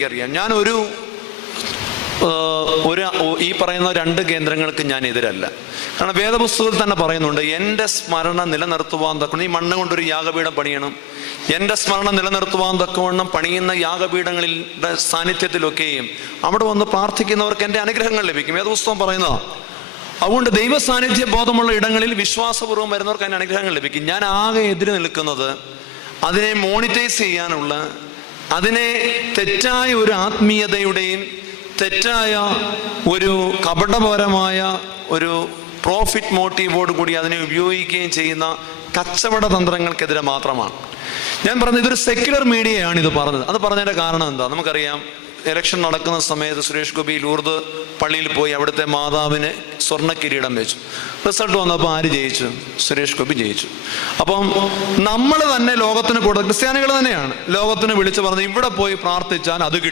എനിക്കറിയാം. ഞാൻ ഒരു ഒരു ഈ പറയുന്ന രണ്ട് കേന്ദ്രങ്ങൾക്ക് ഞാൻ എതിരല്ല. കാരണം വേദപുസ്തകത്തിൽ തന്നെ പറയുന്നുണ്ട് എന്റെ സ്മരണ നിലനിർത്തുവാൻ തക്കണം ഈ മണ്ണ് കൊണ്ടൊരു യാഗപീഠം പണിയണം. എന്റെ സ്മരണ നിലനിർത്തുവാൻ തക്കവണ്ണം പണിയുന്ന യാഗപീഠങ്ങളുടെ സാന്നിധ്യത്തിലൊക്കെയും അവിടെ വന്ന് പ്രാർത്ഥിക്കുന്നവർക്ക് എന്റെ അനുഗ്രഹങ്ങൾ ലഭിക്കും. വേദപുസ്തകം പറയുന്നതാണ് അതുകൊണ്ട് ദൈവ സാന്നിധ്യ ബോധമുള്ള ഇടങ്ങളിൽ വിശ്വാസപൂർവം വരുന്നവർക്ക് അതിന് അനുഗ്രഹങ്ങൾ ലഭിക്കും. ഞാൻ ആകെ എതിര് നിൽക്കുന്നത് അതിനെ മോണിറ്റൈസ് ചെയ്യാനുള്ള അതിനെ തെറ്റായ ഒരു ആത്മീയതയുടെയും തെറ്റായ ഒരു കപടപരമായ ഒരു പ്രോഫിറ്റ് മോട്ടീവോട് കൂടി അതിനെ ഉപയോഗിക്കുകയും ചെയ്യുന്ന കച്ചവട തന്ത്രങ്ങൾക്കെതിരെ മാത്രമാണ്. ഞാൻ പറഞ്ഞത് ഇതൊരു സെക്യുലർ മീഡിയയാണ് ഇത് പറഞ്ഞത്. അത് പറഞ്ഞതിന്റെ കാരണം എന്താ? നമുക്കറിയാം ഇലക്ഷൻ നടക്കുന്ന സമയത്ത് സുരേഷ് ഗോപി ലൂർദ് പള്ളിയിൽ പോയി അവിടുത്തെ മാതാവിന് സ്വർണ കിരീടം വെച്ചു. റിസൾട്ട് വന്നപ്പോൾ ആര് ജയിച്ചു? സുരേഷ് ഗോപി ജയിച്ചു. അപ്പം നമ്മൾ തന്നെ ലോകത്തിന് കൂടുതൽ ക്രിസ്ത്യാനികൾ തന്നെയാണ്. ലോകത്തിന് വിളിച്ചു പറഞ്ഞ് ഇവിടെ പോയി പ്രാർത്ഥിച്ചാൽ അത്